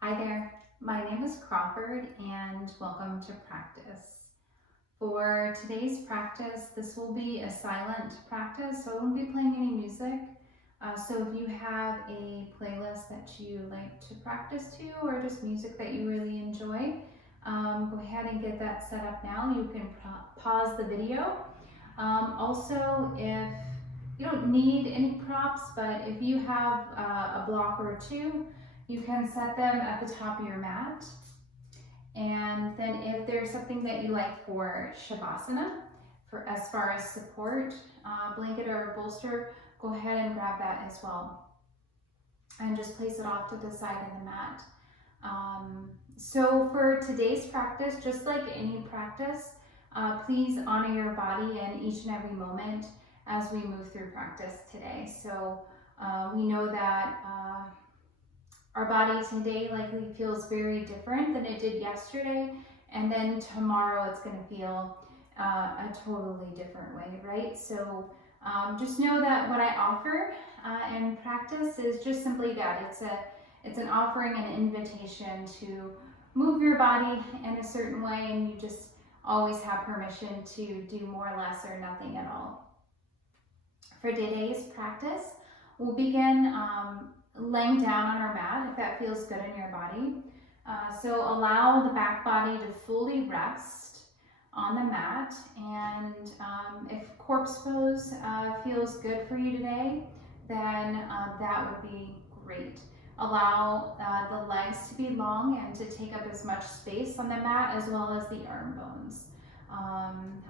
Hi there, my name is Crawford and welcome to practice. For today's practice, this will be a silent practice, so I won't be playing any music. So if you have a playlist that you like to practice to or just music that you really enjoy, go ahead and get that set up now. You can pause the video. Also, if you don't need any props, but if you have a block or two, you can set them at the top of your mat. And then if there's something that you like for Shavasana, for as far as support, blanket or bolster, go ahead and grab that as well. And just place it off to the side of the mat. So for today's practice, just like any practice, please honor your body in each and every moment as we move through practice today. So we know that our body today likely feels very different than it did yesterday, and then tomorrow it's going to feel a totally different way, right? So just know that what I offer in practice is just simply that. It's an offering, an invitation to move your body in a certain way, and you just always have permission to do more, less, or nothing at all. For today's practice, we'll begin laying down on our mat if that feels good in your body. So allow the back body to fully rest on the mat, and if corpse pose feels good for you today, then that would be great. Allow the legs to be long and to take up as much space on the mat as well as the arm bones.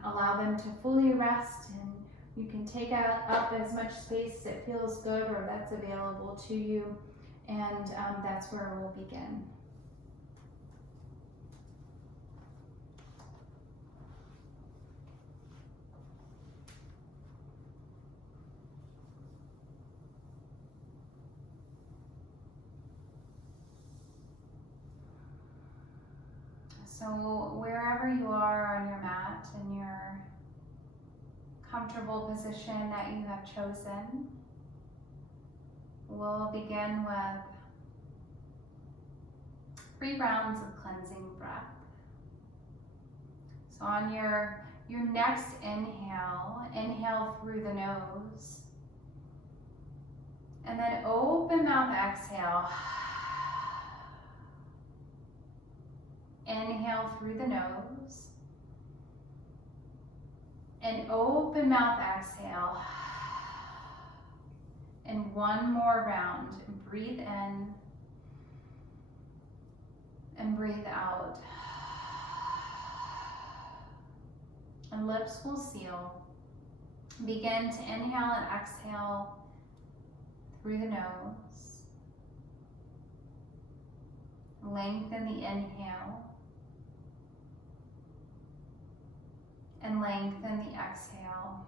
Allow them to fully rest, and you can take up as much space that feels good or that's available to you, and that's where we'll begin. So wherever you are on your mat, in your comfortable position that you have chosen, we'll begin with 3 rounds of cleansing breath. So on your next inhale through the nose, and then open mouth exhale. Inhale through the nose, and open mouth exhale. And one more round. Breathe in and breathe out. And lips will seal. Begin to inhale and exhale through the nose. Lengthen the inhale and lengthen the exhale.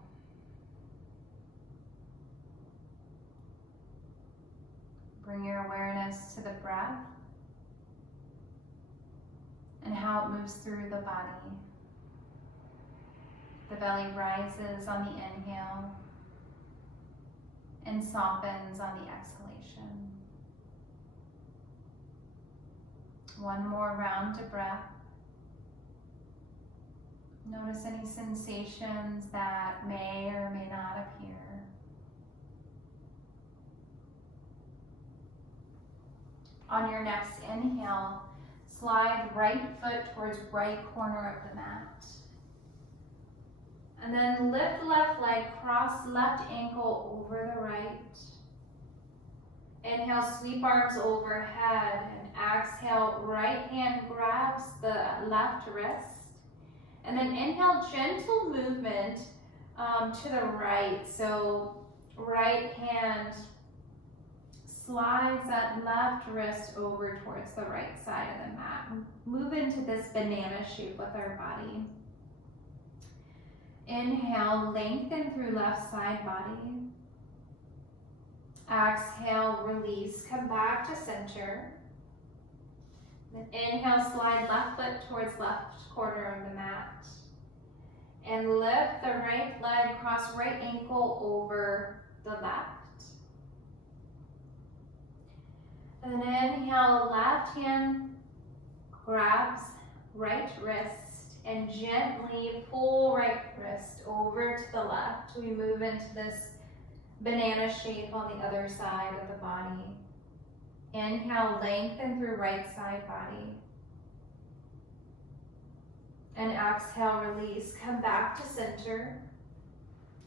Bring your awareness to the breath and how it moves through the body. The belly rises on the inhale and softens on the exhalation. One more round of breath. Notice any sensations that may or may not appear. On your next inhale, slide right foot towards right corner of the mat. And then lift left leg, cross left ankle over the right. Inhale, sweep arms overhead, and exhale, right hand grabs the left wrist. And then inhale, gentle movement to the right. So right hand slides that left wrist over towards the right side of the mat. Move into this banana shape with our body. Inhale, lengthen through left side body. Exhale, release, come back to center. Then inhale, slide left foot towards left corner of the mat. And lift the right leg, cross right ankle over the left. And inhale, left hand grabs right wrist and gently pull right wrist over to the left. We move into this banana shape on the other side of the body. Inhale, lengthen through right side body. And exhale, release. Come back to center.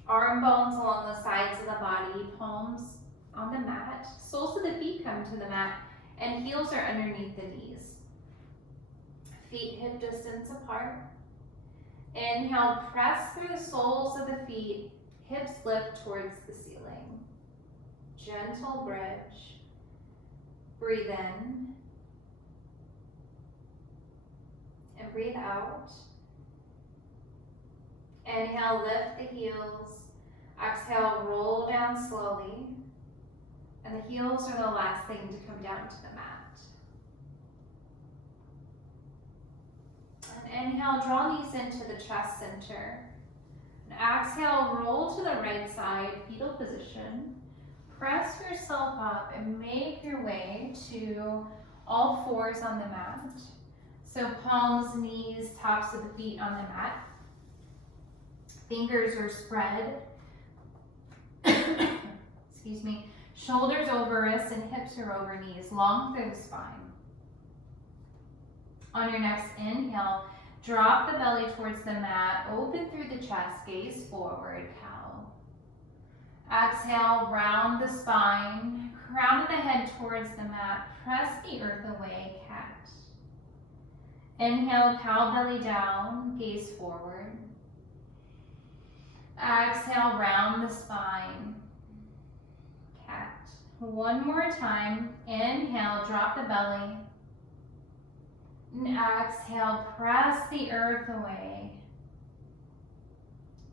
Arm bones along the sides of the body, palms on the mat. Soles of the feet come to the mat, and heels are underneath the knees. Feet hip distance apart. Inhale, press through the soles of the feet, hips lift towards the ceiling. Gentle bridge. Breathe in. And breathe out. Inhale, lift the heels. Exhale, roll down slowly. And the heels are the last thing to come down to the mat. And inhale, draw knees into the chest center. And exhale, roll to the right side, fetal position. Press yourself up and make your way to all fours on the mat. So palms, knees, tops of the feet on the mat. Fingers are spread. Excuse me. Shoulders over wrists and hips are over knees, long through the spine. On your next inhale, drop the belly towards the mat, open through the chest, gaze forward, cow. Exhale, round the spine, crown of the head towards the mat, press the earth away, cat. Inhale, cow belly down, gaze forward. Exhale, round the spine, cat. One more time. Inhale, drop the belly. And exhale, press the earth away.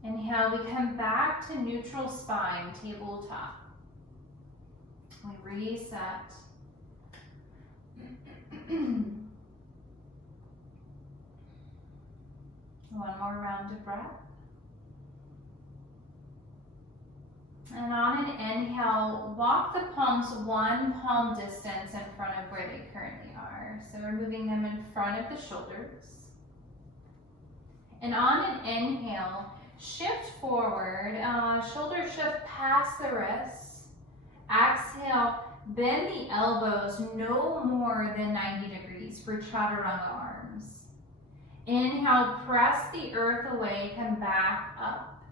Inhale, we come back to neutral spine, tabletop. We reset. One more round of breath. And on an inhale, walk the palms one palm distance in front of where they currently are. So we're moving them in front of the shoulders. And on an inhale, shift forward, shoulder shift past the wrists. Exhale, bend the elbows no more than 90 degrees for chaturanga arms. Inhale, press the earth away, come back up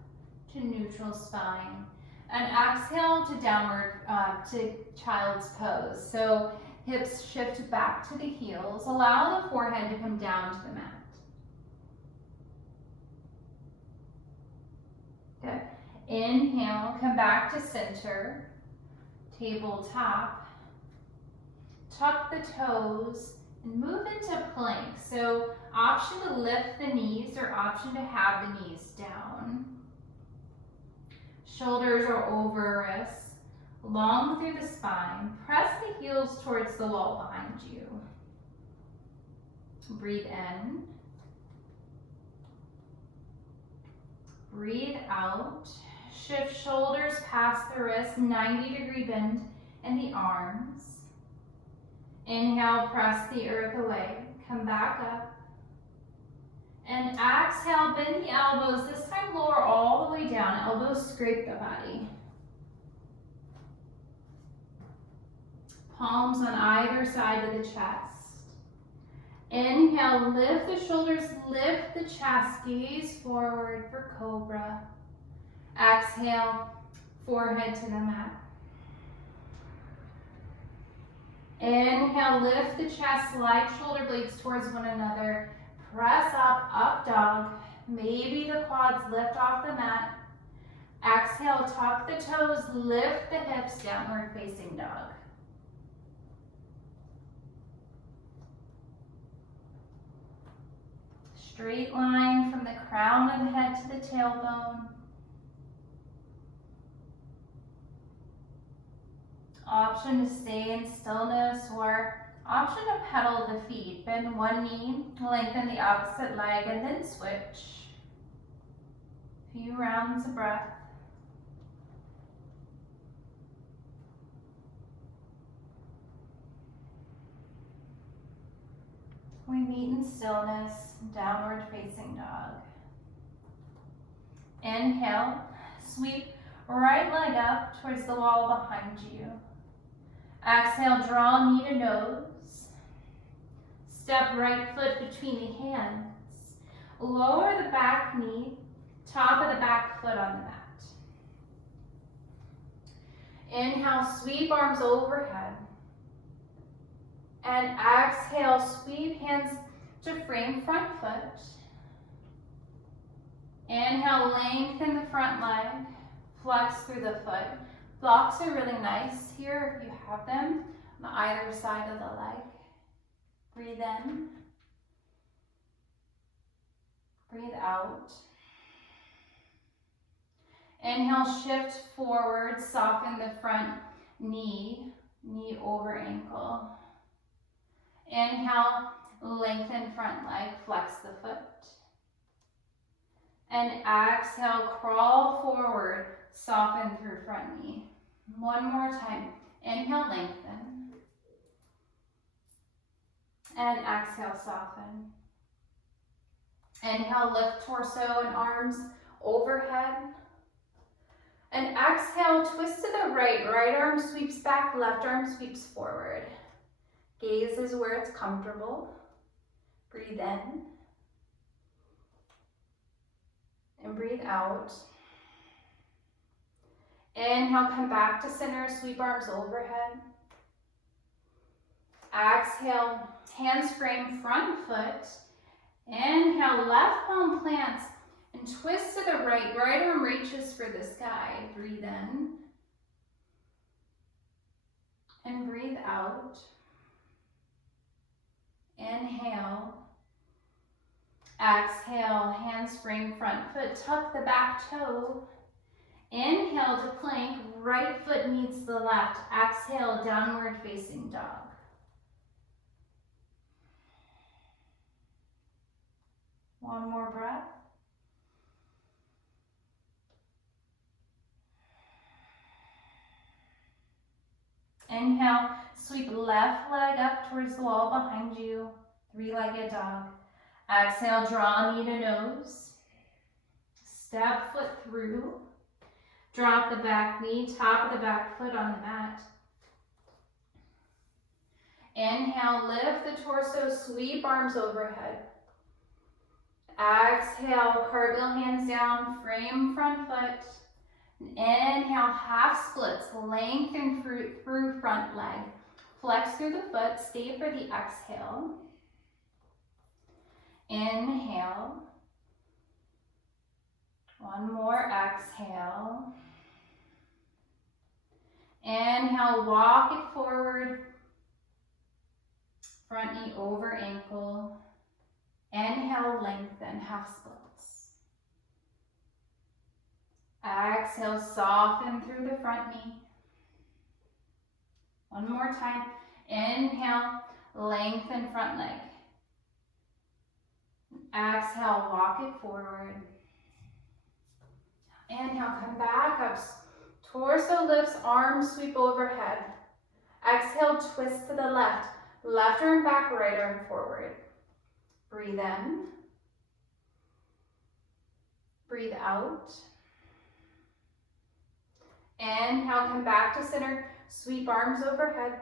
to neutral spine. And exhale to downward, to child's pose. So hips shift back to the heels. Allow the forehead to come down to the mat. Good. Inhale, come back to center. Tabletop. Tuck the toes and move into plank. So option to lift the knees or option to have the knees down. Shoulders are over wrists, long through the spine. Press the heels towards the wall behind you. Breathe in. Breathe out. Shift shoulders past the wrist, 90-degree bend in the arms. Inhale, press the earth away. Come back up. And exhale, bend the elbows. This time lower all the way down. Elbows scrape the body. Palms on either side of the chest. Inhale, lift the shoulders, lift the chest. Gaze forward for cobra. Exhale, forehead to the mat. Inhale, lift the chest, slide shoulder blades towards one another. Press up, up dog. Maybe the quads lift off the mat. Exhale, tuck the toes, lift the hips, downward facing dog. Straight line from the crown of the head to the tailbone. Option to stay in stillness or option to pedal the feet. Bend one knee, lengthen the opposite leg, and then switch. Few rounds of breath. We meet in stillness, downward facing dog. Inhale, sweep right leg up towards the wall behind you. Exhale, draw knee to nose. Step right foot between the hands. Lower the back knee, top of the back foot on the mat. Inhale, sweep arms overhead. And exhale, sweep hands to frame front foot. Inhale, lengthen the front leg, flex through the foot. Blocks are really nice here if you have them on either side of the leg. Breathe in. Breathe out. Inhale, shift forward, soften the front knee, knee over ankle. Inhale, lengthen front leg, flex the foot. And exhale, crawl forward, soften through front knee. One more time. Inhale, lengthen. And exhale, soften. Inhale, lift torso and arms overhead. And exhale, twist to the right. Right arm sweeps back, left arm sweeps forward. Gaze is where it's comfortable. Breathe in. And breathe out. Inhale, come back to center, sweep arms overhead. Exhale, hands frame front foot. Inhale, left palm plants and twist to the right. Right arm reaches for the sky. Breathe in. And breathe out. Inhale. Exhale, hands frame front foot, tuck the back toe. Inhale to plank, right foot meets the left. Exhale, downward facing dog. One more breath. Inhale, sweep left leg up towards the wall behind you, three-legged dog. Exhale, draw knee to nose. Step foot through. Drop the back knee, top of the back foot on the mat. Inhale, lift the torso, sweep arms overhead. Exhale, cartwheel hands down, frame front foot. Inhale, half splits, lengthen through front leg. Flex through the foot, stay for the exhale. Inhale. One more exhale. Inhale, walk it forward. Front knee over ankle. Inhale, lengthen, half splits. Exhale, soften through the front knee. One more time. Inhale, lengthen front leg. Exhale, walk it forward. Inhale, come back up. Torso lifts, arms sweep overhead. Exhale, twist to the left. Left arm back, right arm forward. Breathe in. Breathe out. Inhale, come back to center. Sweep arms overhead.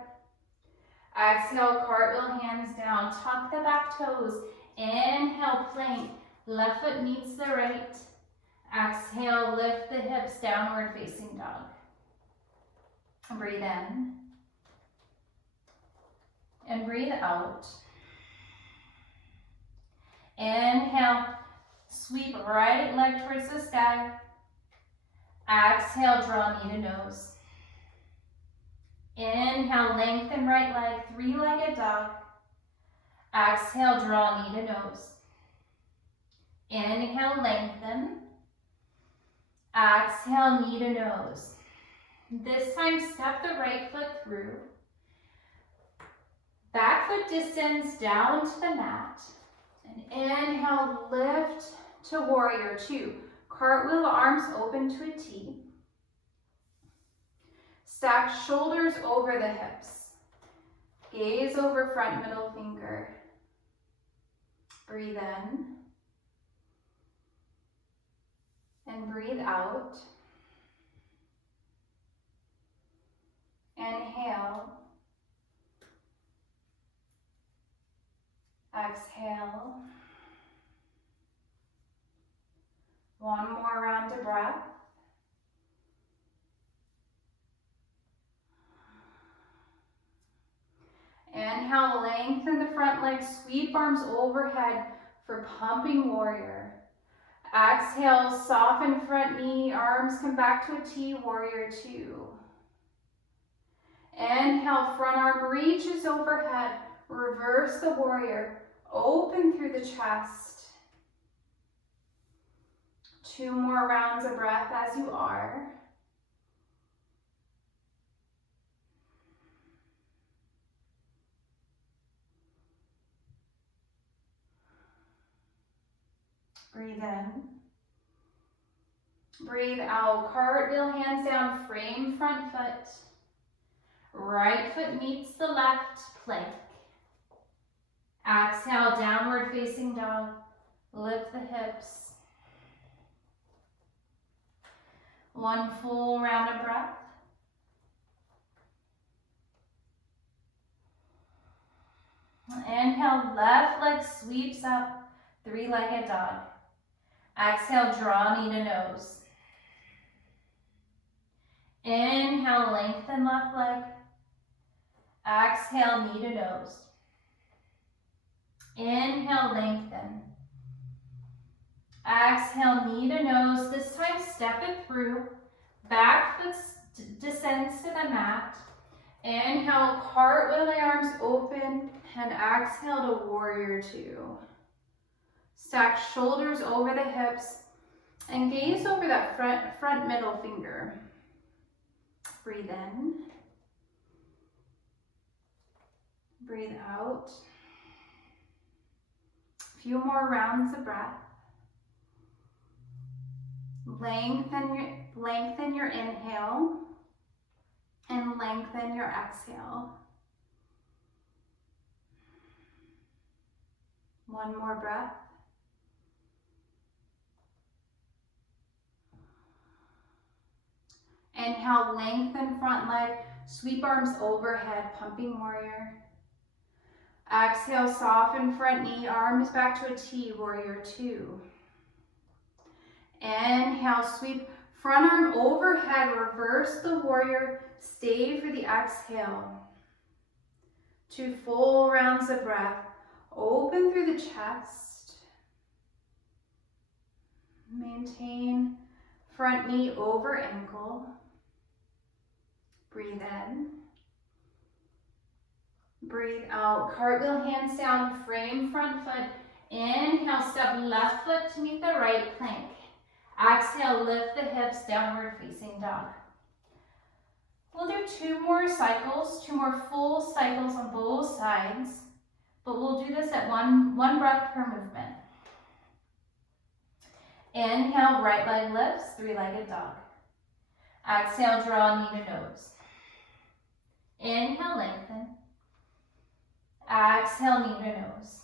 Exhale, cartwheel hands down. Tuck the back toes. Inhale, plank. Left foot meets the right. Exhale, lift the hips, downward facing dog. Breathe in. And breathe out. Inhale, sweep right leg towards the sky. Exhale, draw knee to nose. Inhale, lengthen right leg, three-legged dog. Exhale, draw knee to nose. Inhale, lengthen. Exhale, knee to nose. This time, step the right foot through. Back foot distance down to the mat. And inhale, lift to warrior two. Cartwheel arms open to a T. Stack shoulders over the hips. Gaze over front middle finger. Breathe in and breathe out. Inhale. Exhale. One more round of breath. Inhale, lengthen the front leg, sweep arms overhead for pumping warrior. Exhale, soften front knee, arms come back to a T, warrior two. Inhale, front arm reaches overhead, reverse the warrior, open through the chest. 2 more rounds of breath as you are. Breathe in. Breathe out. Cartwheel, hands down, frame front foot. Right foot meets the left plank. Exhale, downward facing dog. Lift the hips. 1 full round of breath. Inhale, left leg sweeps up, 3-legged dog. Exhale, draw knee to nose. Inhale, lengthen left leg. Exhale, knee to nose. Inhale, lengthen. Exhale, knee to nose. This time, step it through. Back foot descends to the mat. Inhale, cartwheel the arms open, and exhale to warrior two. Stack shoulders over the hips and gaze over that front middle finger. Breathe in. Breathe out. A few more rounds of breath. Lengthen your inhale and lengthen your exhale. 1 more breath. Inhale, lengthen front leg, sweep arms overhead, pumping warrior. Exhale, soften front knee, arms back to a T, warrior two. Inhale, sweep front arm overhead, reverse the warrior, stay for the exhale. 2 full rounds of breath. Open through the chest. Maintain front knee over ankle. Breathe in. Breathe out. Cartwheel, hands down, frame front foot. Inhale, step left foot to meet the right plank. Exhale, lift the hips, downward facing dog. We'll do 2 more cycles, 2 more full cycles on both sides, but we'll do this at one breath per movement. Inhale, right leg lifts, 3-legged dog. Exhale, draw knee to nose. Inhale, lengthen. Exhale, knee to nose.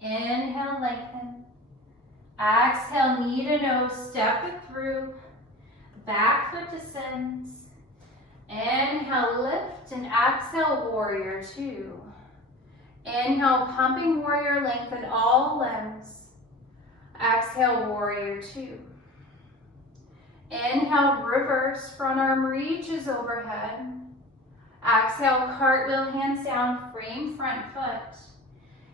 Inhale, lengthen. Exhale, knee to nose, step it through. Back foot descends. Inhale, lift, and exhale, warrior two. Inhale, pumping warrior, lengthen all limbs. Exhale, warrior two. Inhale, reverse, front arm reaches overhead. Exhale, cartwheel, hands down, frame front foot.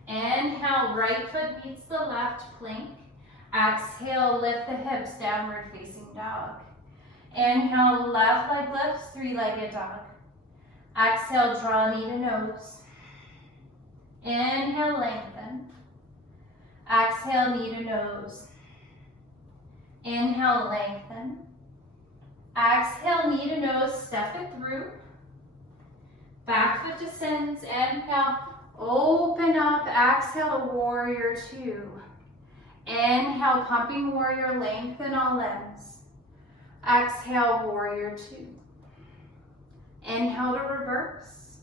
Inhale, right foot meets the left plank. Exhale, lift the hips, downward facing dog. Inhale, left leg lifts, 3-legged dog. Exhale, draw knee to nose. Inhale, lengthen. Exhale, knee to nose. Inhale, lengthen. Exhale, knee to nose, step it through. Back foot descends. Inhale, open up. Exhale, warrior two. Inhale, pumping warrior, lengthen all limbs. Exhale, warrior two. Inhale to reverse.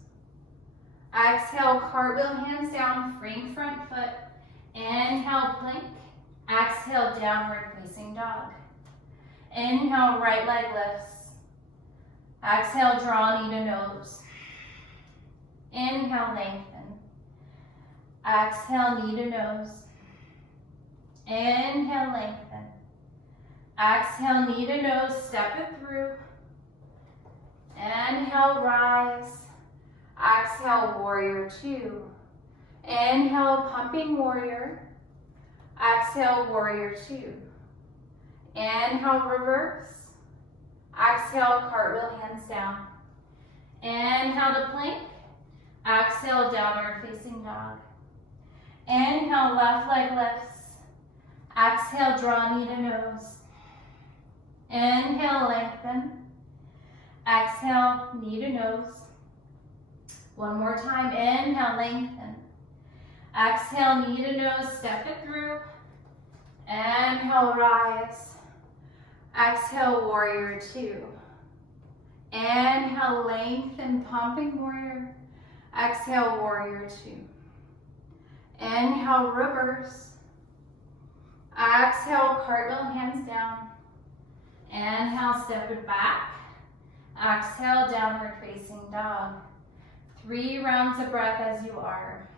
Exhale, cartwheel, hands down, frame front foot. Inhale, plank. Exhale, downward facing dog. Inhale, right leg lifts. Exhale, draw knee to nose. Inhale, lengthen. Exhale, knee to nose. Inhale, lengthen. Exhale, knee to nose, step it through. Inhale, rise. Exhale, warrior two. Inhale, pumping warrior. Exhale, warrior two. Inhale, reverse. Exhale, cartwheel, hands down. Inhale to plank. Exhale, downward facing dog. Inhale, left leg lifts. Exhale, draw knee to nose. Inhale, lengthen. Exhale, knee to nose. One more time, inhale, lengthen. Exhale, knee to nose, step it through. Inhale, rise. Exhale, warrior two. Inhale, lengthen, pumping warrior. Exhale, warrior two. Inhale, reverse. Exhale, cartwheel, hands down. Inhale, step it back. Exhale, downward facing dog. 3 rounds of breath as you are.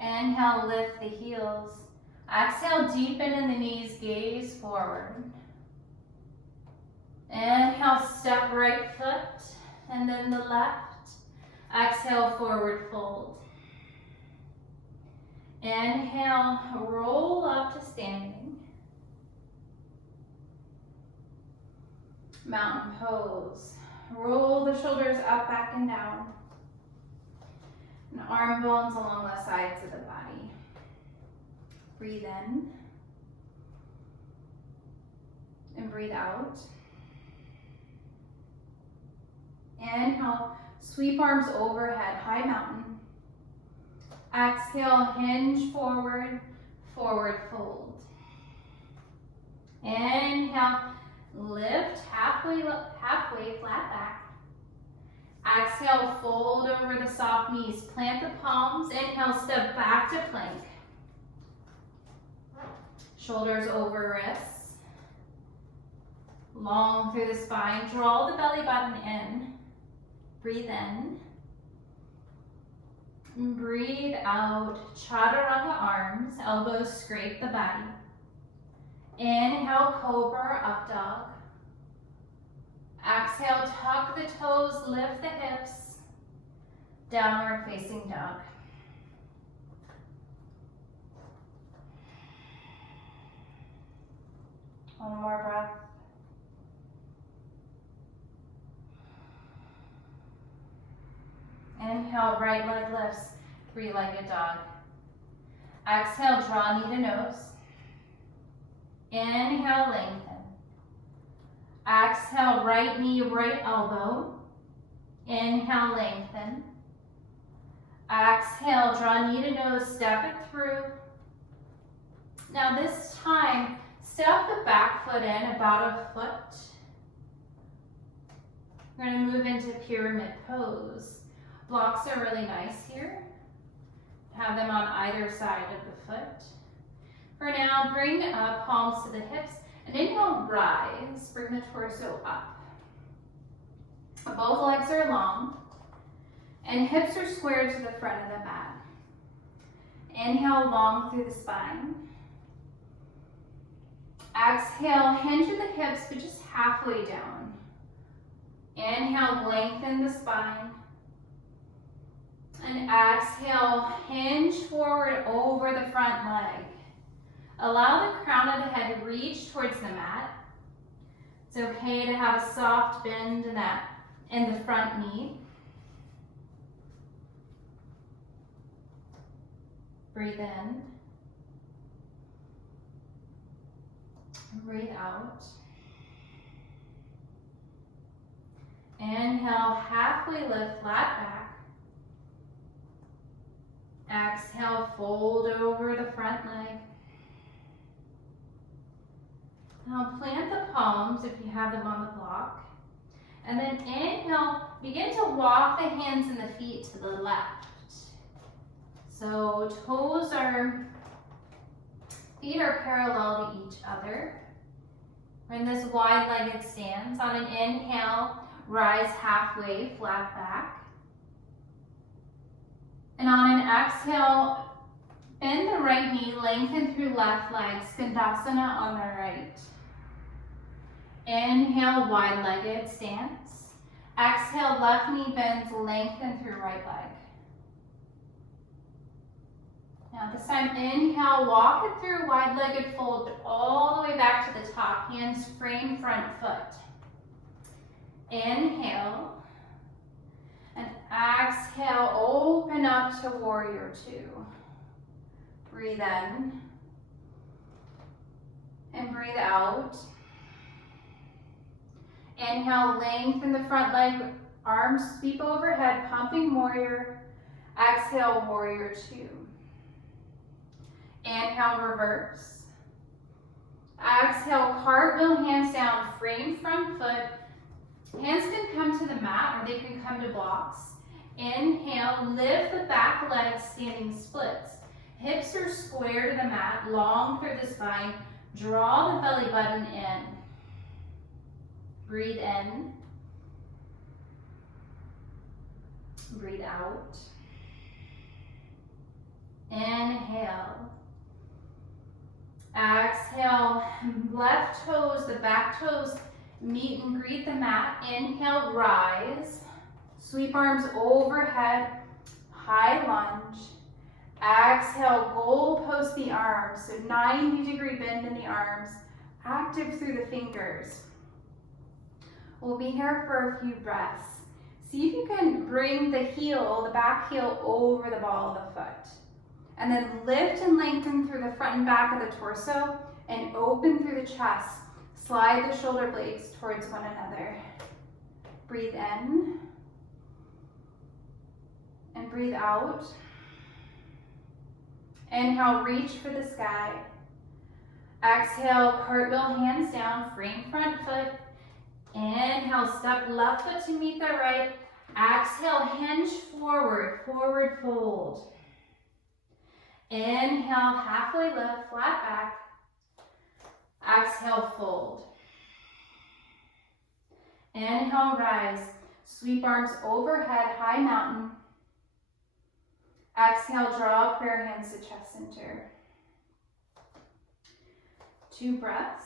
Inhale, lift the heels. Exhale, deepen in the knees, gaze forward. Inhale, step right foot, and then the left. Exhale, forward fold. Inhale, roll up to standing. Mountain pose. Roll the shoulders up, back, and down. And arm bones along the sides of the body. Breathe in. And breathe out. Inhale, sweep arms overhead, high mountain. Exhale, hinge forward, forward fold. Inhale, lift halfway, flat back. Exhale, fold over the soft knees, plant the palms. Inhale, step back to plank. Shoulders over wrists. Long through the spine, draw the belly button in. Breathe in. And breathe out, chaturanga arms, elbows scrape the body. Inhale, cobra, up dog. Exhale, tuck the toes, lift the hips. Downward facing dog. One more breath. Inhale, right leg lifts, 3-legged dog. Exhale, draw knee to nose. Inhale, lengthen. Exhale, right knee, right elbow. Inhale, lengthen. Exhale, draw knee to nose, step it through. Now this time, step the back foot in about a foot. We're going to move into pyramid pose. Blocks are really nice here. Have them on either side of the foot. For now, bring palms to the hips. And inhale, rise. Bring the torso up. Both legs are long. And hips are squared to the front of the mat. Inhale, long through the spine. Exhale, hinge at the hips, but just halfway down. Inhale, lengthen the spine. And exhale, hinge forward over the front leg. Allow the crown of the head to reach towards the mat. It's okay to have a soft bend in the front knee. Breathe in. Breathe out. Inhale, halfway lift, flat back. Exhale, fold over the front leg. Now plant the palms if you have them on the block. And then inhale, begin to walk the hands and the feet to the left. So feet are parallel to each other. We're in this wide-legged stance. On an inhale, rise halfway, flat back. And on an exhale, bend the right knee, lengthen through left leg, Skandasana on the right. Inhale, wide-legged stance. Exhale, left knee bends, lengthen through right leg. Now this time, inhale, walk it through, wide-legged fold all the way back to the top. Hands frame front foot. Inhale. And exhale, open up to warrior two. Breathe in. And breathe out. Inhale, lengthen the front leg, arms sweep overhead, pumping warrior. Exhale, warrior two. Inhale, reverse. Exhale, cartwheel, hands down, frame front foot. Hands can come to the mat or they can come to blocks. Inhale, lift the back leg, standing splits. Hips are square to the mat, long through the spine. Draw the belly button in. Breathe in. Breathe out. Inhale. Exhale, left toes, the back toes meet and greet the mat. Inhale, rise. Sweep arms overhead, high lunge. Exhale, goal post the arms. So 90-degree bend in the arms, active through the fingers. We'll be here for a few breaths. See if you can bring the heel, the back heel, over the ball of the foot. And then lift and lengthen through the front and back of the torso and open through the chest. Slide the shoulder blades towards one another. Breathe in. And breathe out. Inhale, reach for the sky. Exhale, cartwheel, hands down, frame front foot. Inhale, step left foot to meet the right. Exhale, hinge forward, forward fold. Inhale, halfway lift, flat back. Exhale, fold. Inhale, rise. Sweep arms overhead, high mountain. Exhale, draw prayer hands to chest center. 2 breaths.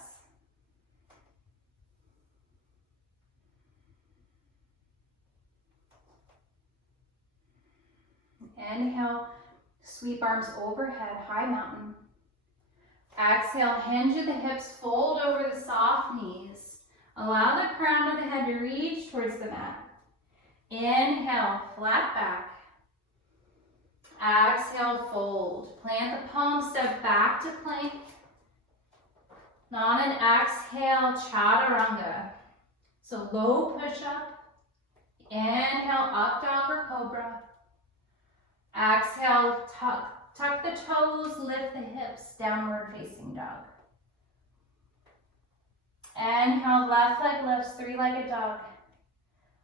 Inhale, sweep arms overhead, high mountain. Exhale, hinge at the hips, fold over the soft knees. Allow the crown of the head to reach towards the mat. Inhale, flat back. Exhale, fold. Plant the palms, step back to plank. On an exhale, chaturanga. So low push-up. Inhale, up dog or cobra. Exhale, tuck the toes, lift the hips, downward facing dog. Inhale, left leg lifts, 3-legged dog.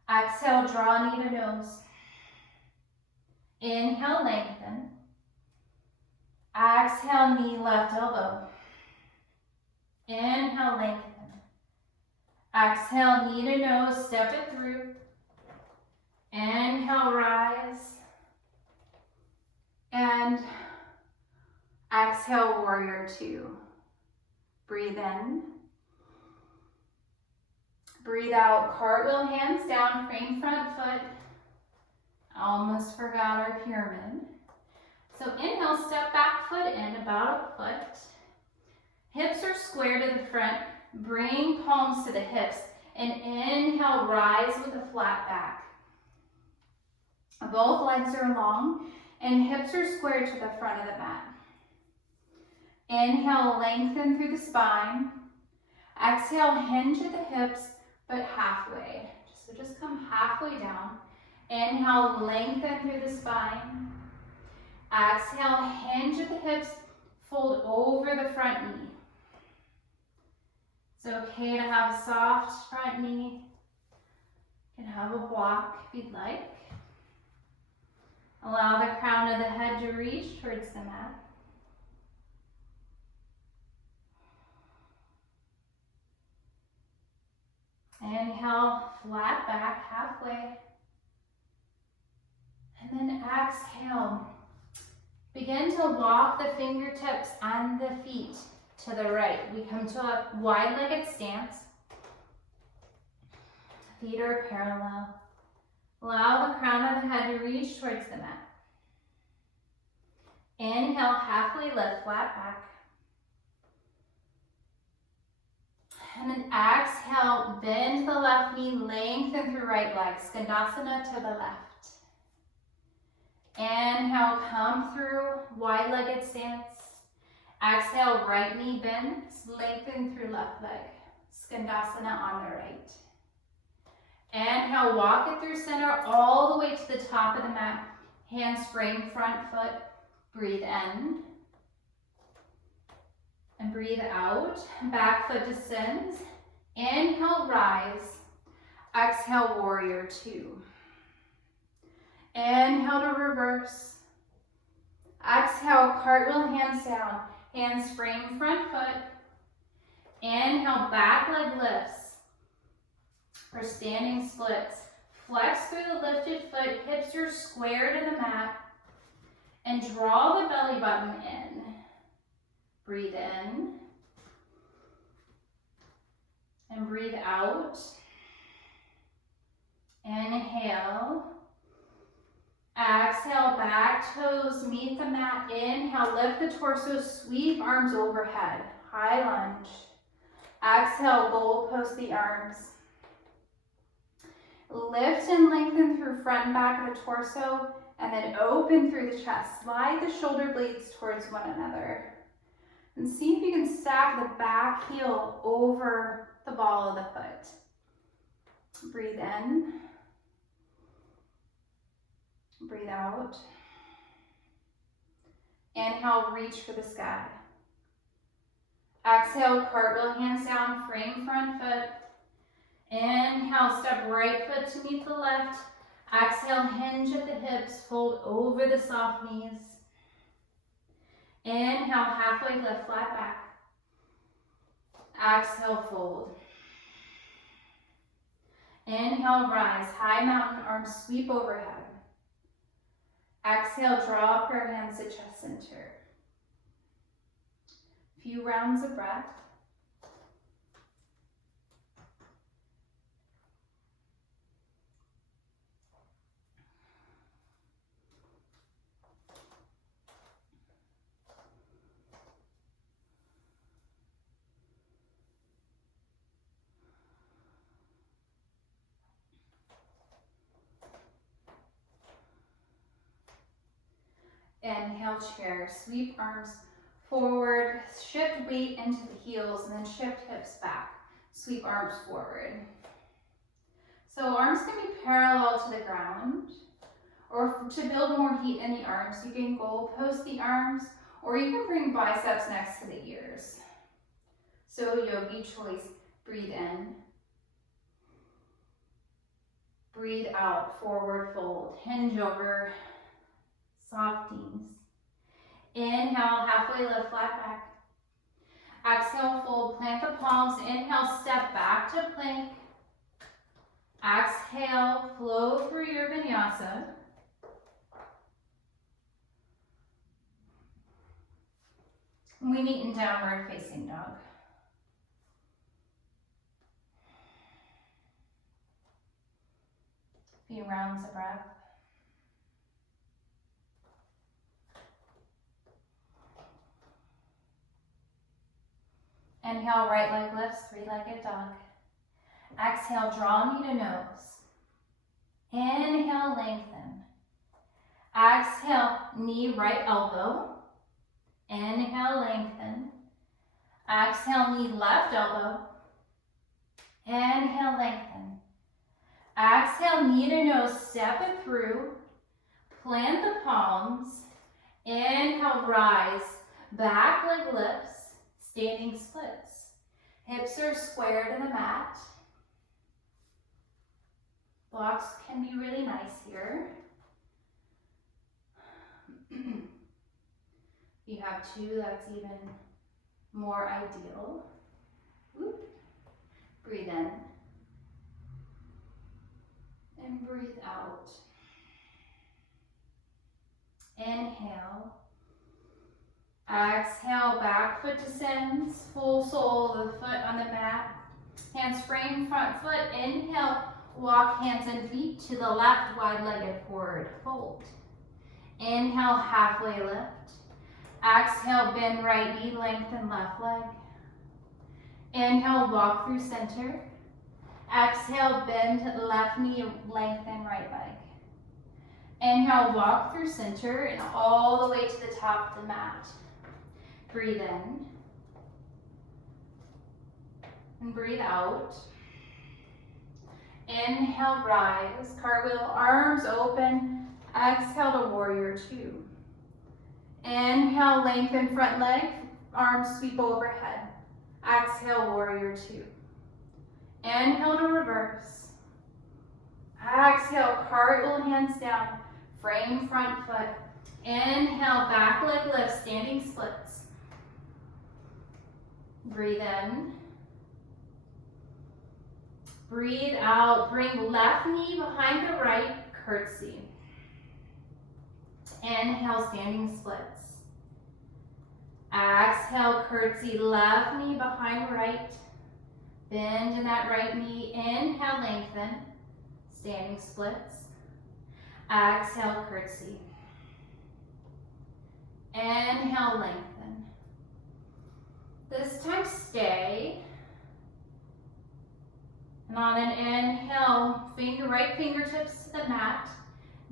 Exhale, draw knee to nose. Inhale, lengthen. Exhale, knee, left elbow. Inhale, lengthen. Exhale, knee to nose, step it through. Inhale, rise. And exhale, warrior two. Breathe in. Breathe out, cartwheel, hands down, frame front foot. Almost forgot our pyramid. So inhale, step back foot in, about a foot. Hips are square to the front. Bring palms to the hips. And inhale, rise with a flat back. Both legs are long and hips are square to the front of the mat. Inhale, lengthen through the spine. Exhale, hinge at the hips, but halfway. Just So just come halfway down. Inhale, lengthen through the spine. Exhale, hinge at the hips, fold over the front knee. It's okay to have a soft front knee. You can have a block if you'd like. Allow the crown of the head to reach towards the mat. Inhale, flat back, halfway. And then exhale. Begin to walk the fingertips and the feet to the right. We come to a wide-legged stance. Feet are parallel. Allow the crown of the head to reach towards the mat. Inhale, halfway lift, flat back. And then exhale, bend the left knee, lengthen through right leg, Skandasana to the left. Inhale, come through wide-legged stance. Exhale, right knee bends, lengthen through left leg, Skandasana on the right. Inhale, walk it through center all the way to the top of the mat. Hands frame front foot, breathe in. And breathe out, back foot descends. Inhale, rise. Exhale, warrior two. Inhale to reverse. Exhale, cartwheel, hands down. Hands frame front foot. Inhale, back leg lifts. For standing splits. Flex through the lifted foot, hips are square to the mat. And draw the belly button in. Breathe in. And breathe out. Inhale. Exhale, back toes meet the mat. Inhale, lift the torso, sweep arms overhead. High lunge. Exhale, goal post the arms. Lift and lengthen through front and back of the torso, and then open through the chest. Slide the shoulder blades towards one another. And see if you can stack the back heel over the ball of the foot. Breathe in. Breathe out. Inhale, reach for the sky. Exhale, cartwheel, hands down, frame front foot. Inhale, step right foot to meet the left. Exhale, hinge at the hips, fold over the soft knees. Inhale, halfway lift, flat back. Exhale, fold. Inhale, rise, high mountain, arms sweep overhead. Exhale, draw up your hands to chest center. Few rounds of breath. Inhale, chair, sweep arms forward, shift weight into the heels, and then shift hips back. Sweep arms forward. So arms can be parallel to the ground, or to build more heat in the arms, you can goal post the arms, or you can bring biceps next to the ears. So yogi choice, breathe in. Breathe out, forward fold, hinge over, soft knees. Inhale, halfway lift, flat back. Exhale, fold, plant the palms. Inhale, step back to plank. Exhale, flow through your vinyasa. We meet in downward facing dog. Few rounds of breath. Inhale, right leg lifts, three-legged dog. Exhale, draw knee to nose. Inhale, lengthen. Exhale, knee right elbow. Inhale, lengthen. Exhale, knee left elbow. Inhale, lengthen. Exhale, knee to nose, step it through. Plant the palms. Inhale, rise. Back leg lifts, standing splits. Hips are square to the mat. Blocks can be really nice here. If you have two, that's even more ideal. Whoop. Breathe in. And breathe out. Inhale. Exhale, back foot descends, full sole of the foot on the mat. Hands frame front foot. Inhale, walk hands and feet to the left, wide-legged forward fold. Inhale, halfway lift. Exhale, bend right knee, lengthen left leg. Inhale, walk through center. Exhale, bend left knee, lengthen right leg. Inhale, walk through center and all the way to the top of the mat. Breathe in. And breathe out. Inhale, rise. Cartwheel, arms open. Exhale to warrior two. Inhale, lengthen front leg. Arms sweep overhead. Exhale, warrior two. Inhale to reverse. Exhale, cartwheel, hands down. Frame front foot. Inhale, back leg lift, standing splits. Breathe in. Breathe out. Bring left knee behind the right, curtsy. Inhale, standing splits. Exhale, curtsy, left knee behind right. Bend in that right knee. Inhale, lengthen. Standing splits. Exhale, curtsy. Inhale, lengthen. This time stay. And on an inhale, right fingertips to the mat.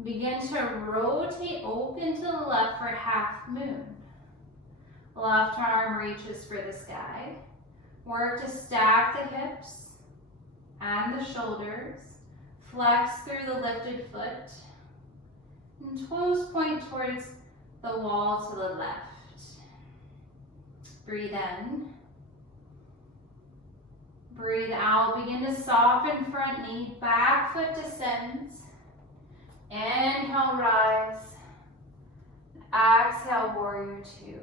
Begin to rotate open to the left for half moon. Left arm reaches for the sky. Work to stack the hips and the shoulders. Flex through the lifted foot. And toes point towards the wall to the left. Breathe in. Breathe out. Begin to soften front knee. Back foot descends. Inhale, rise. Exhale, warrior two.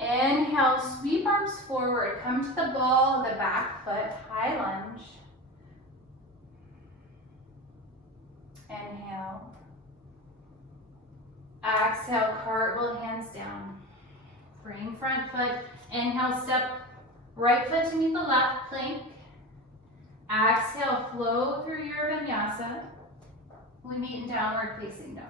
Inhale, sweep arms forward. Come to the ball of the back foot. High lunge. Inhale. Exhale, cartwheel, hands down. Frame front foot. Inhale, step right foot to meet the left, plank. Exhale, flow through your vinyasa. We meet in downward facing dog.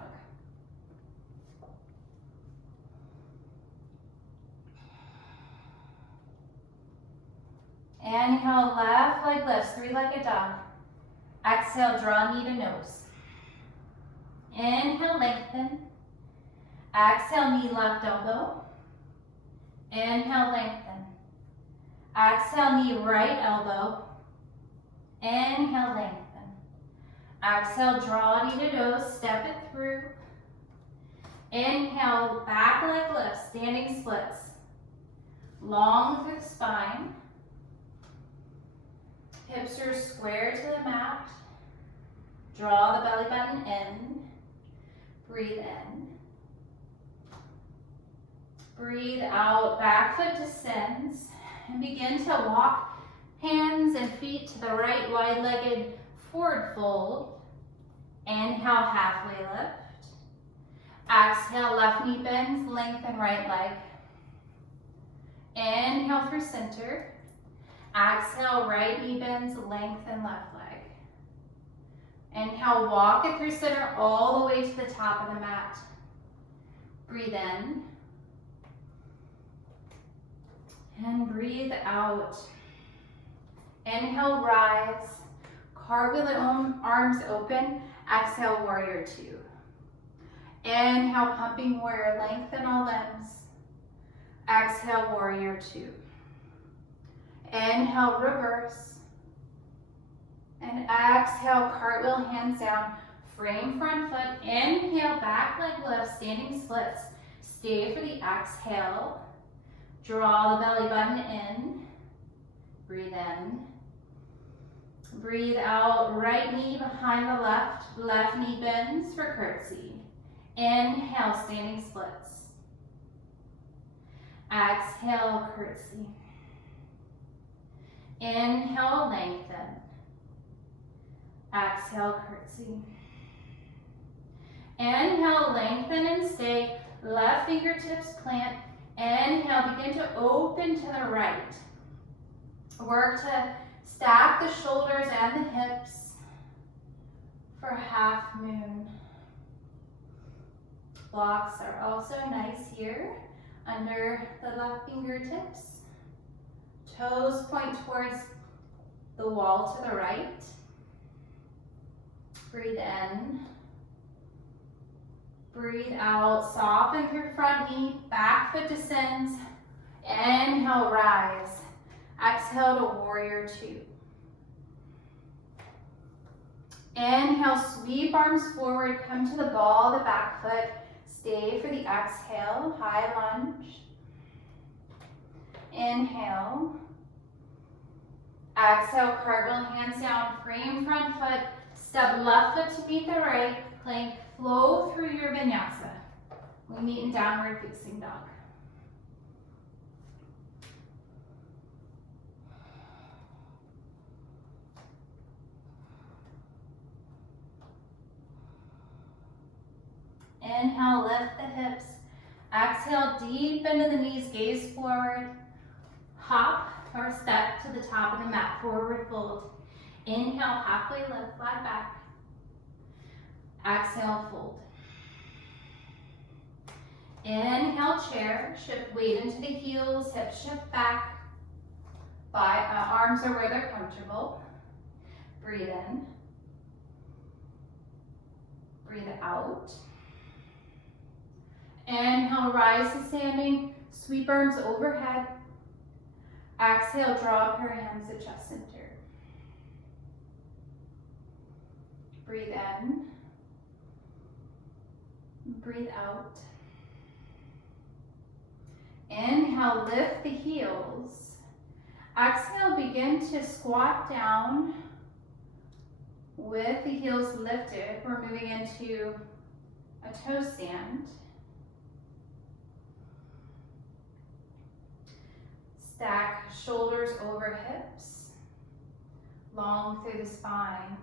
Inhale, left leg lifts, three-legged dog. Exhale, draw knee to nose. Inhale, lengthen. Exhale, knee left elbow. Inhale, lengthen. Exhale, knee right elbow. Inhale, lengthen. Exhale, draw knee to nose, step it through. Inhale, back leg lift, standing splits. Long through the spine. Hips are square to the mat. Draw the belly button in. Breathe in. Breathe out. Back foot descends. And begin to walk hands and feet to the right, wide-legged forward fold. Inhale, halfway lift. Exhale, left knee bends, lengthen right leg. Inhale through center. Exhale, right knee bends, lengthen left leg. Inhale, walk it through center all the way to the top of the mat. Breathe in. And breathe out. Inhale, rise. Cartwheel arms open. Exhale, warrior two. Inhale, pumping warrior, lengthen all limbs. Exhale, warrior two. Inhale, reverse. And exhale, cartwheel, hands down, frame front foot. Inhale, back leg lift, standing splits. Stay for the exhale. Draw the belly button in. Breathe in. Breathe out, right knee behind the left knee bends for curtsy. Inhale, standing splits. Exhale, curtsy. Inhale, lengthen. Exhale, curtsy. Inhale, lengthen and stay. Left fingertips plant. Inhale, begin to open to the right. Work to stack the shoulders and the hips for half moon. Blocks are also nice here under the left fingertips. Toes point towards the wall to the right. Breathe in. Breathe out. Soften through front knee. Back foot descends. Inhale, rise. Exhale to warrior two. Inhale, sweep arms forward. Come to the ball of the back foot. Stay for the exhale. High lunge. Inhale. Exhale, cartwheel, hands down, frame front foot. Step left foot to meet the right. Plank, flow through your vinyasa. We meet in downward facing dog. Inhale, lift the hips. Exhale, deep into the knees, gaze forward. Hop or step to the top of the mat, forward fold. Inhale, halfway lift, flat back. Exhale, fold. Inhale, chair, shift weight into the heels, hips shift back. Arms are where they're comfortable. Breathe in. Breathe out. Inhale, rise to standing, sweep arms overhead. Exhale, draw up your hands to chest center. Breathe in. Breathe out. Inhale, lift the heels. Exhale, begin to squat down with the heels lifted. We're moving into a toe stand. Stack shoulders over hips, long through the spine.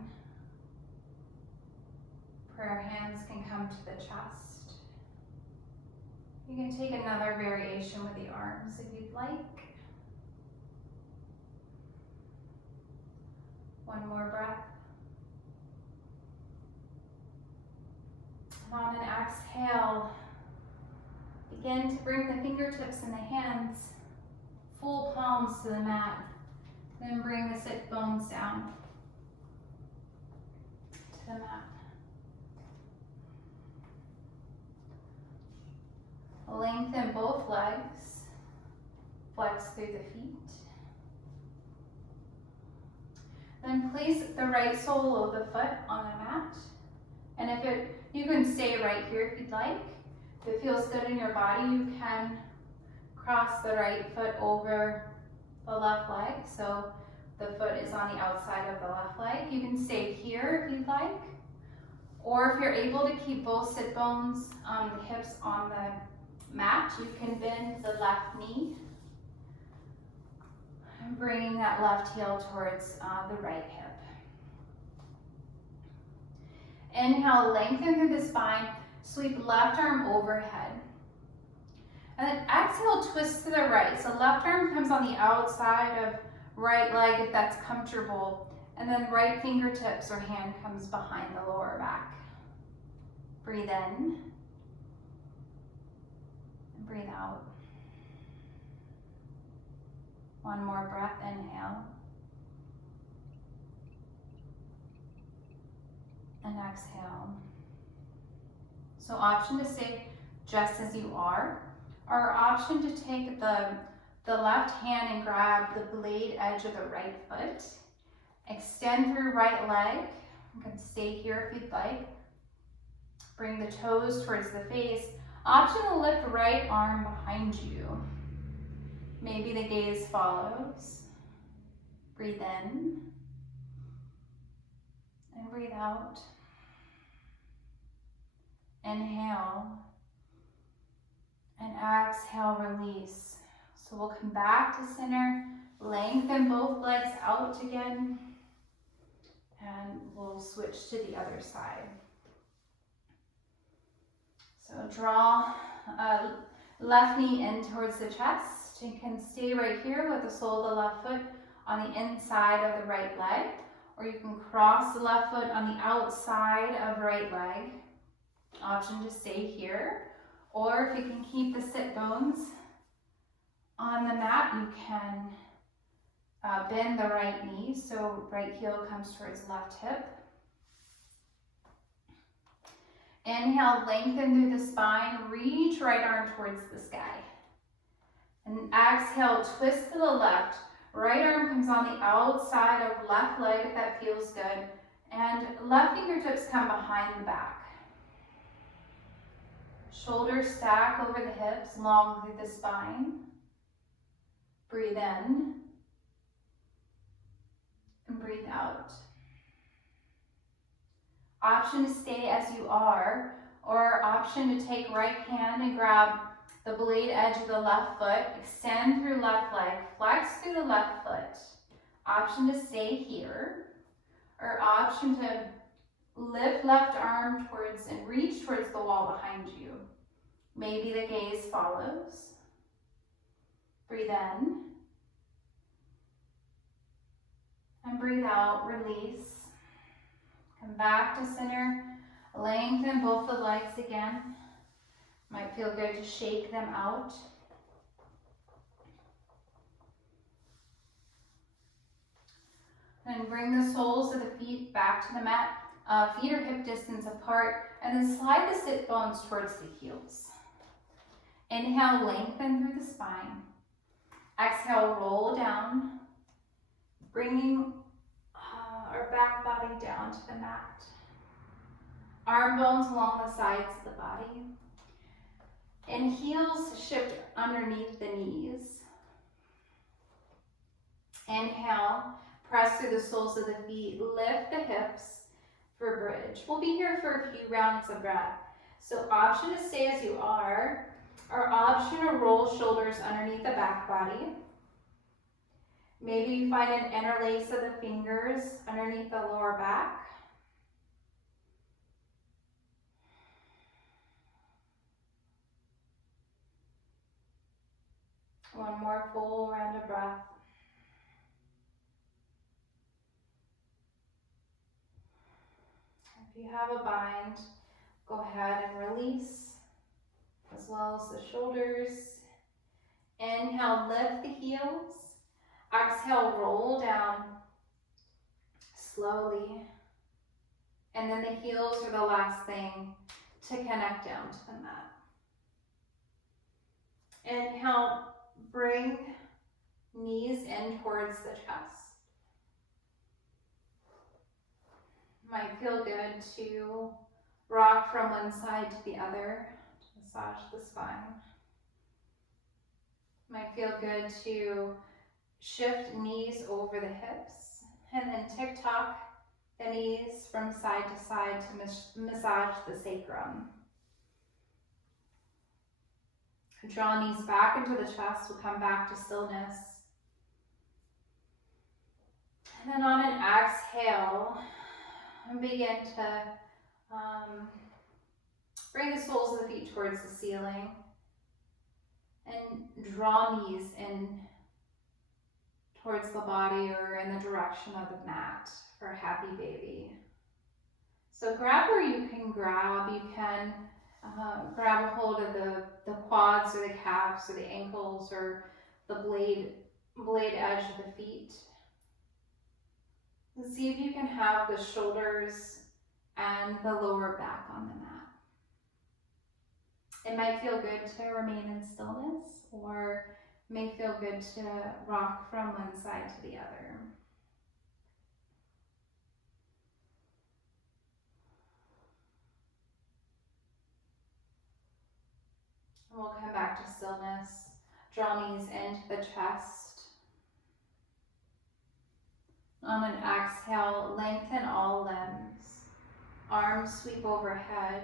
Prayer hands can come to the chest. You can take another variation with the arms if you'd like. One more breath. And on an exhale, begin to bring the fingertips and the hands full palms to the mat. Then bring the sit bones down to the mat. Lengthen both legs. Flex through the feet. Then place the right sole of the foot on the mat. And you can stay right here if you'd like. If it feels good in your body, you can cross the right foot over the left leg. So the foot is on the outside of the left leg. You can stay here if you'd like. Or if you're able to keep both sit bones, the hips on the mat, you can bend the left knee. And bringing that left heel towards the right hip. Inhale, lengthen through the spine. Sweep left arm overhead. And then exhale, twist to the right. So left arm comes on the outside of right leg if that's comfortable. And then right fingertips or hand comes behind the lower back. Breathe in. And breathe out. One more breath, inhale. And exhale. So option to stay just as you are, or option to take the left hand and grab the blade edge of the right foot Extend through right leg. You can stay here if you'd like. Bring the toes towards the face. Option to lift right arm behind you. Maybe the gaze follows. Breathe in and breathe out. Inhale and exhale, release. So we'll come back to center, lengthen both legs out again, and we'll switch to the other side. So draw left knee in towards the chest. You can stay right here with the sole of the left foot on the inside of the right leg, or you can cross the left foot on the outside of right leg. Option to stay here, or if you can keep the sit bones on the mat, you can bend the right knee, so right heel comes towards left hip. Inhale, lengthen through the spine, reach right arm towards the sky. And exhale, twist to the left. Right arm comes on the outside of left leg if that feels good. And left fingertips come behind the back. Shoulders stack over the hips, long through the spine. Breathe in and breathe out. Option to stay as you are, or option to take right hand and grab the blade edge of the left foot, extend through left leg, flex through the left foot. Option to stay here, or option to lift left arm towards and reach towards the wall behind you. Maybe the gaze follows. Breathe in and breathe out, release. Come back to center, lengthen both the legs again. Might feel good to shake them out. Then bring the soles of the feet back to the mat. Feet are hip distance apart, and then slide the sit bones towards the heels. Inhale, lengthen through the spine. Exhale, roll down, bringing our back body down to the mat. Arm bones along the sides of the body. And heels shift underneath the knees. Inhale, press through the soles of the feet, lift the hips for bridge. We'll be here for a few rounds of breath. So option to stay as you are, or option to roll shoulders underneath the back body. Maybe you find an interlace of the fingers underneath the lower back. One more full round of breath. If you have a bind, go ahead and release, as well as the shoulders. Inhale, lift the heels. Exhale, roll down slowly. And then the heels are the last thing to connect down to the mat. Inhale, bring knees in towards the chest. Might feel good to rock from one side to the other to massage the spine. Might feel good to shift knees over the hips and then tick-tock the knees from side to side to massage the sacrum. Draw knees back into the chest. We'll come back to stillness. And then on an exhale, begin to bring the soles of the feet towards the ceiling and draw knees in towards the body or in the direction of the mat for a happy baby. So grab where you can grab. You can grab a hold of the quads or the calves or the ankles or the blade edge of the feet. And see if you can have the shoulders and the lower back on the mat. It might feel good to remain in stillness, or may feel good to rock from one side to the other. And we'll come back to stillness. Draw knees into the chest. On an exhale, lengthen all limbs. Arms sweep overhead.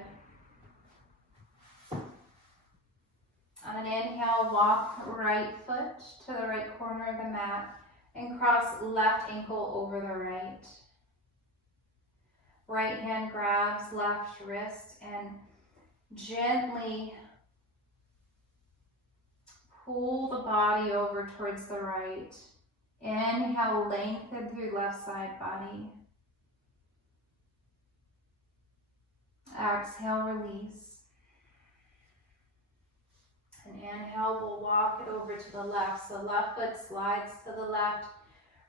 On an inhale, walk right foot to the right corner of the mat and cross left ankle over the right. Right hand grabs left wrist and gently pull the body over towards the right. Inhale, lengthen through left side body. Exhale, release. And inhale, we'll walk it over to the left. So left foot slides to the left,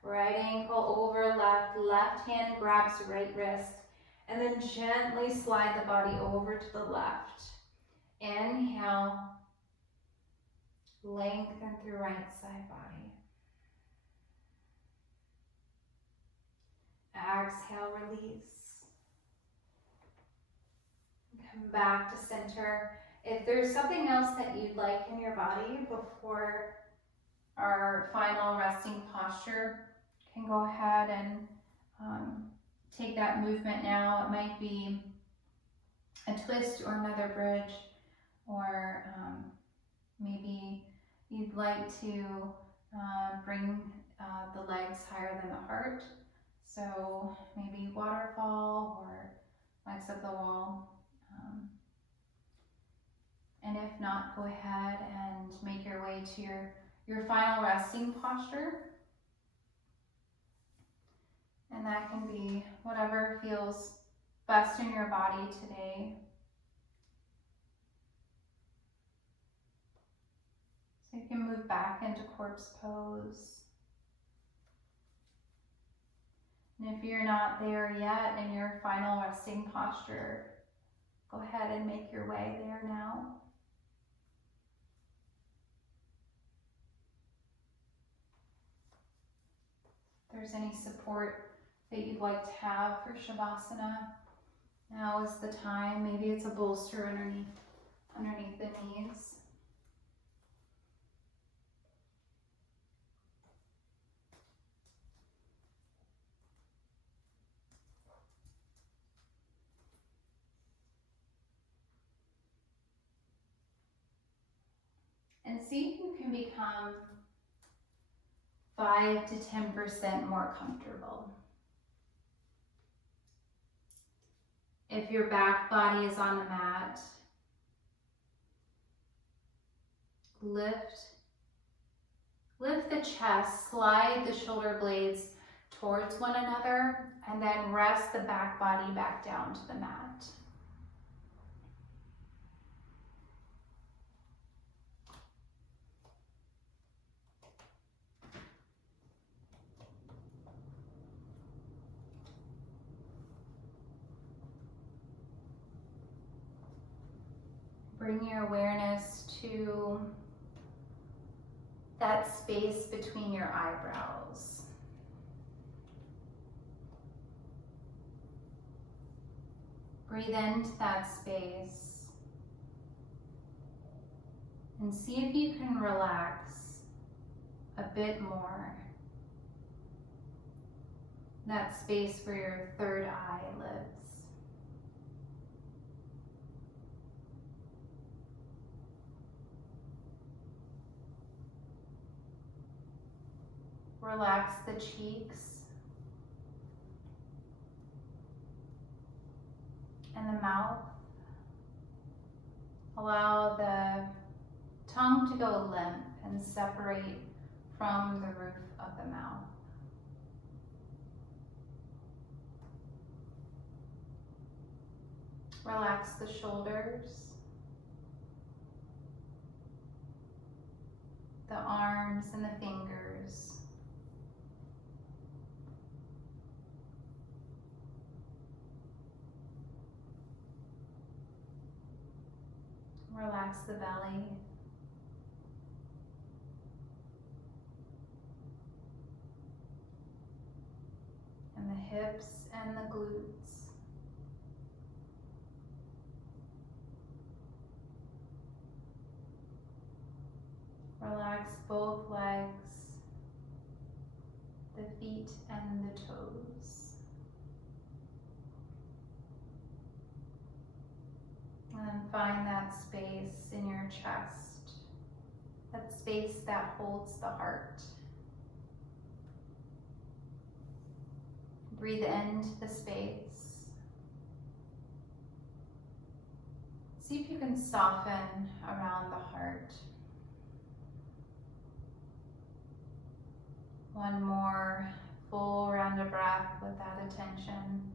right ankle over left, left hand grabs right wrist, and then gently slide the body over to the left. Inhale, lengthen through right side body. Exhale, release. Come back to center. If there's something else that you'd like in your body before our final resting posture, you can go ahead and take that movement now. It might be a twist or another bridge, or maybe you'd like to bring the legs higher than the heart. So maybe waterfall or legs up the wall. And if not, go ahead and make your way to your final resting posture. And that can be whatever feels best in your body today. So you can move back into corpse pose. And if you're not there yet in your final resting posture, go ahead and make your way there now. If there's any support that you'd like to have for Shavasana, now is the time. Maybe it's a bolster underneath the knees. And see if you can become 5 to 10% more comfortable. If your back body is on the mat, lift the chest, slide the shoulder blades towards one another, and then rest the back body back down to the mat. Bring your awareness to that space between your eyebrows. Breathe into that space and see if you can relax a bit more. That space where your third eye lives. Relax the cheeks and the mouth. Allow the tongue to go limp and separate from the roof of the mouth. Relax the shoulders, the arms and the fingers. Relax the belly. And the hips and the glutes. Relax both legs, the feet and the toes. And find that space in your chest, that space that holds the heart. Breathe into the space. See if you can soften around the heart. One more full round of breath with that attention.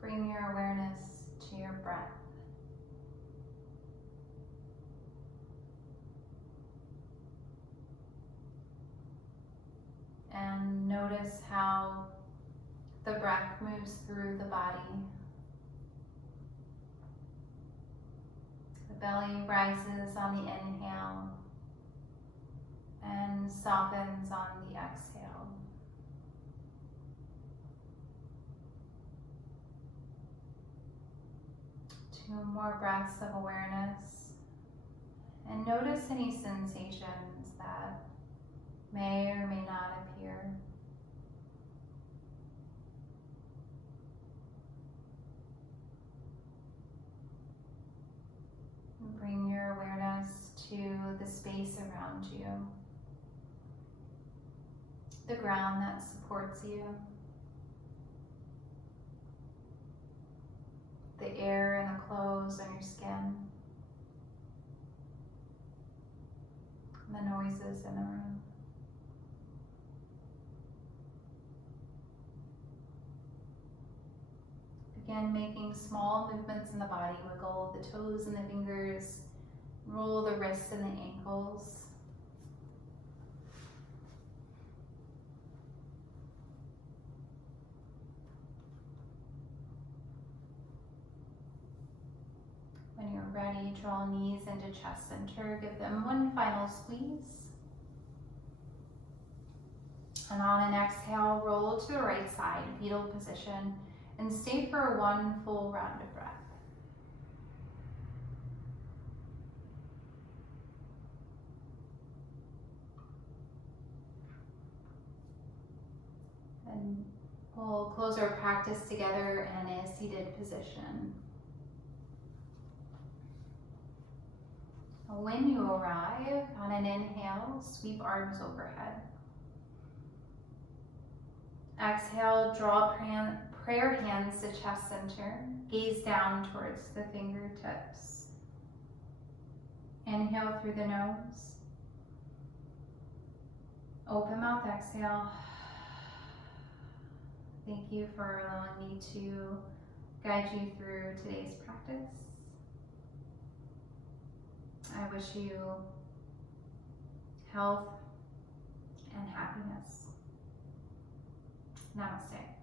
Bring your awareness to your breath. And notice how the breath moves through the body. The belly rises on the inhale and softens on the exhale. Two more breaths of awareness, and notice any sensations that may or may not appear. And bring your awareness to the space around you, the ground that supports you, the air and the clothes on your skin, and the noises in the room. Begin making small movements in the body. Wiggle the toes and the fingers, roll the wrists and the ankles. When you're ready, draw knees into chest center. Give them one final squeeze. And on an exhale, roll to the right side, fetal position, and stay for one full round of breath. And we'll close our practice together in a seated position. When you arrive, on an inhale, sweep arms overhead. Exhale, draw prayer hands to chest center. Gaze down towards the fingertips. Inhale through the nose. Open mouth, exhale. Thank you for allowing me to guide you through today's practice. I wish you health and happiness. Namaste.